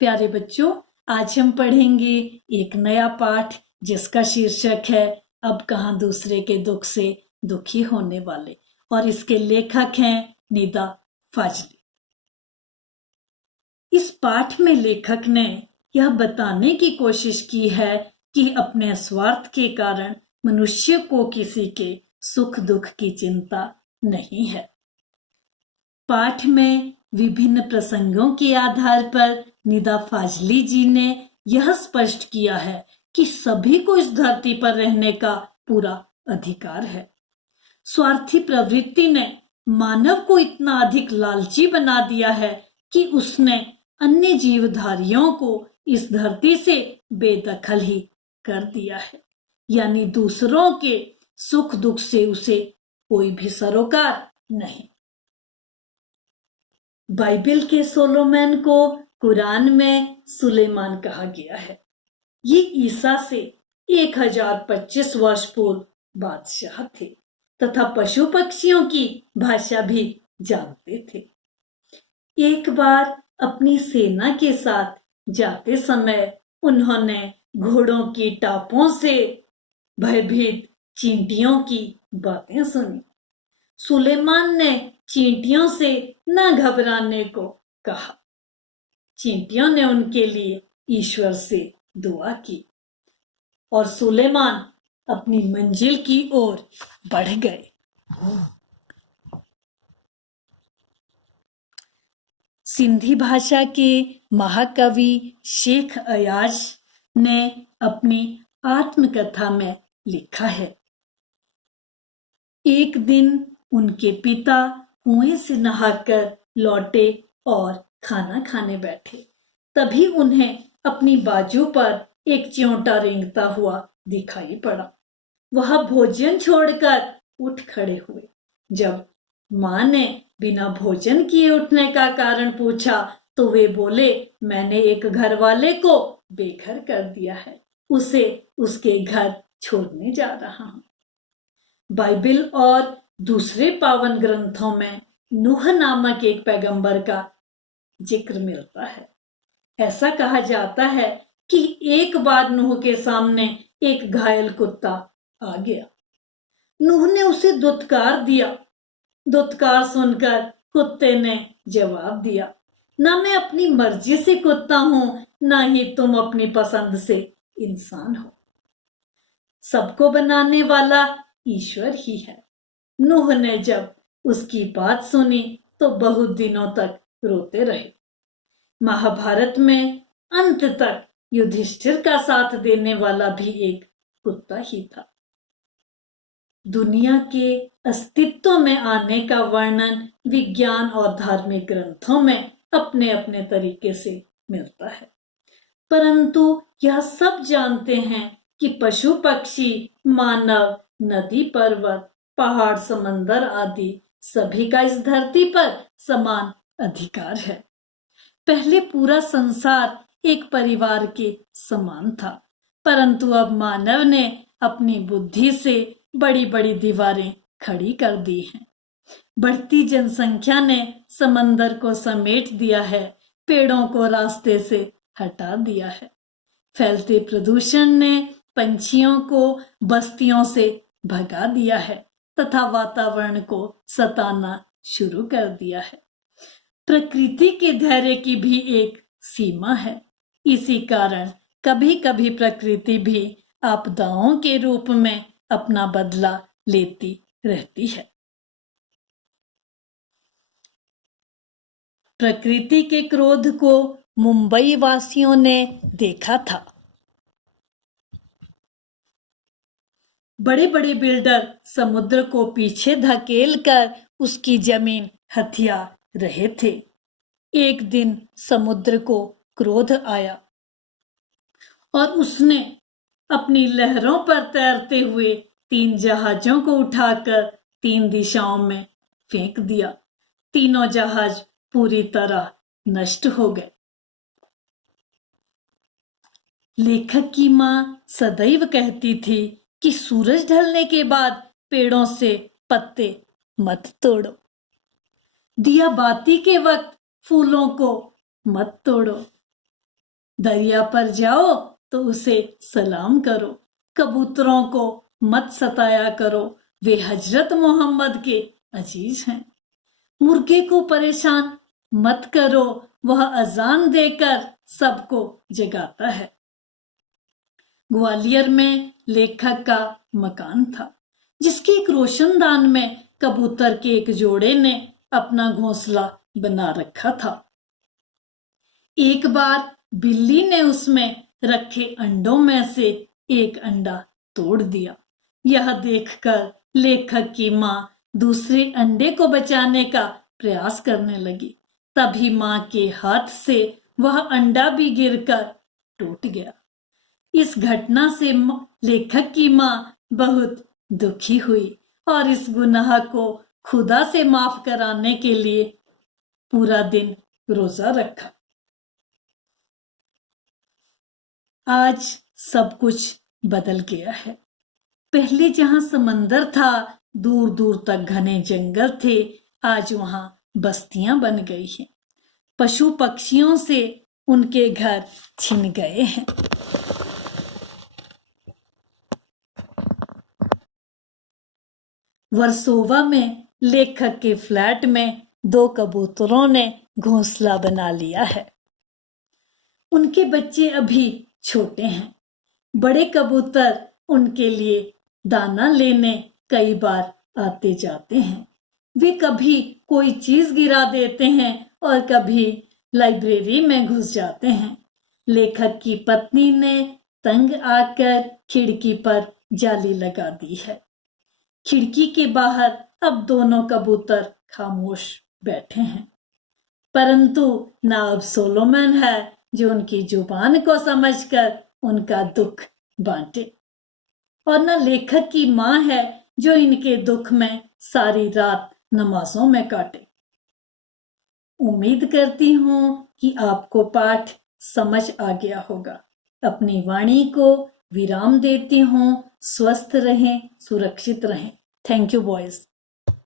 प्यारे बच्चों, आज हम पढ़ेंगे एक नया पाठ जिसका शीर्षक है अब कहाँ दूसरे के दुख से दुखी होने वाले, और इसके लेखक हैं निदा फाजली। इस पाठ में लेखक ने यह बताने की कोशिश की है कि अपने स्वार्थ के कारण मनुष्य को किसी के सुख दुख की चिंता नहीं है। पाठ में विभिन्न प्रसंगों के आधार पर निदा फाजली जी ने यह स्पष्ट किया है कि सभी को इस धरती पर रहने का पूरा अधिकार है। स्वार्थी प्रवृत्ति ने मानव को इतना अधिक लालची बना दिया है कि उसने अन्य जीवधारियों को इस धरती से बेदखल ही कर दिया है, यानी दूसरों के सुख दुख से उसे कोई भी सरोकार नहीं। बाइबल के सोलोमन को कुरान में सुलेमान कहा गया है। ये ईसा से 1025 वर्ष पूर्व बादशाह थे तथा पशु पक्षियों की भाषा भी जानते थे। एक बार अपनी सेना के साथ जाते समय उन्होंने घोड़ों की टापों से भयभीत चींटियों की बातें सुनी। सुलेमान ने चींटियों से न घबराने को कहा। चींटियों ने उनके लिए ईश्वर से दुआ की और सुलेमान अपनी मंजिल की ओर बढ़ गए। सिंधी भाषा के महाकवि शेख अयाज ने अपनी आत्मकथा में लिखा है, एक दिन उनके पिता कुएं से नहाकर लौटे और खाना खाने बैठे। तभी उन्हें अपनी बाजू पर एक चिमटा रेंगता हुआ दिखाई पड़ा। वह भोजन छोड़कर उठ खड़े हुए। जब माँ ने बिना भोजन किए उठने का कारण पूछा तो वे बोले, मैंने एक घर वाले को बेघर कर दिया है, उसे उसके घर छोड़ने जा रहा हूँ। बाइबल और दूसरे पावन ग्रंथों में नूह नामक एक पैगंबर का जिक्र मिलता है। ऐसा कहा जाता है कि एक बार नूह के सामने एक घायल कुत्ता आ गया। नूह ने उसे दुत्कार दिया। दुत्कार सुनकर कुत्ते ने जवाब दिया, ना मैं अपनी मर्जी से कुत्ता हूं, ना ही तुम अपनी पसंद से इंसान हो। सबको बनाने वाला ईश्वर ही है। नूह ने जब उसकी बात सुनी तो बहुत दिनों तक रोते रहे। महाभारत में अंत तक युधिष्ठिर का साथ देने वाला भी एक कुत्ता ही था। दुनिया के अस्तित्व में आने का वर्णन विज्ञान और धार्मिक ग्रंथों में अपने अपने तरीके से मिलता है, परंतु यह सब जानते हैं कि पशु पक्षी, मानव, नदी पर्वत, पहाड़, समंदर आदि सभी का इस धरती पर समान अधिकार है। पहले पूरा संसार एक परिवार के समान था, परंतु अब मानव ने अपनी बुद्धि से बड़ी बड़ी दीवारें खड़ी कर दी हैं। बढ़ती जनसंख्या ने समंदर को समेट दिया है, पेड़ों को रास्ते से हटा दिया है। फैलते प्रदूषण ने पंछियों को बस्तियों से भगा दिया है तथा वातावरण को सताना शुरू कर दिया है। प्रकृति के धैर्य की भी एक सीमा है। इसी कारण कभी कभी प्रकृति भी आपदाओं के रूप में अपना बदला लेती रहती है। प्रकृति के क्रोध को मुंबई वासियों ने देखा था। बड़े बड़े बिल्डर समुद्र को पीछे धकेलकर उसकी जमीन हथिया रहे थे। एक दिन समुद्र को क्रोध आया और उसने अपनी लहरों पर तैरते हुए 3 जहाजों को उठाकर 3 दिशाओं में फेंक दिया। तीनों जहाज पूरी तरह नष्ट हो गए। लेखक की माँ सदैव कहती थी कि सूरज ढलने के बाद पेड़ों से पत्ते मत तोड़ो, दिया बाती के वक्त फूलों को मत तोड़ो, दरिया पर जाओ तो उसे सलाम करो, कबूतरों को मत सताया करो, वे हजरत मोहम्मद के अजीज हैं। मुर्गे को परेशान मत करो, वह अजान देकर सबको जगाता है। ग्वालियर में लेखक का मकान था, जिसकी एक रोशनदान में कबूतर के एक जोड़े ने अपना घोंसला बना रखा था। एक बार बिल्ली ने उसमें रखे अंडों में से एक अंडा तोड़ दिया। यह देखकर लेखक की माँ दूसरे अंडे को बचाने का प्रयास करने लगी। तभी माँ के हाथ से वह अंडा भी गिरकर टूट गया। इस घटना से लेखक की माँ बहुत दुखी हुई और इस गुनाह को खुदा से माफ कराने के लिए पूरा दिन रोजा रखा। आज सब कुछ बदल गया है। पहले जहां समंदर था, दूर दूर तक घने जंगल थे, आज वहां बस्तियां बन गई हैं। पशु पक्षियों से उनके घर छिन गए हैं। वर्सोवा में लेखक के फ्लैट में 2 कबूतरों ने घोंसला बना लिया है। उनके बच्चे अभी छोटे हैं। बड़े कबूतर उनके लिए दाना लेने कई बार आते जाते हैं। वे कभी कोई चीज गिरा देते हैं और कभी लाइब्रेरी में घुस जाते हैं। लेखक की पत्नी ने तंग आकर खिड़की पर जाली लगा दी है। खिड़की के बाहर अब दोनों कबूतर खामोश बैठे हैं, परंतु ना अब सोलोमन है जो उनकी जुबान को समझकर उनका दुख बांटे, और न लेखक की माँ है जो इनके दुख में सारी रात नमाजों में काटे। उम्मीद करती हूँ कि आपको पाठ समझ आ गया होगा। अपनी वाणी को विराम देती हूँ। स्वस्थ रहें, सुरक्षित रहें। Thank you boys.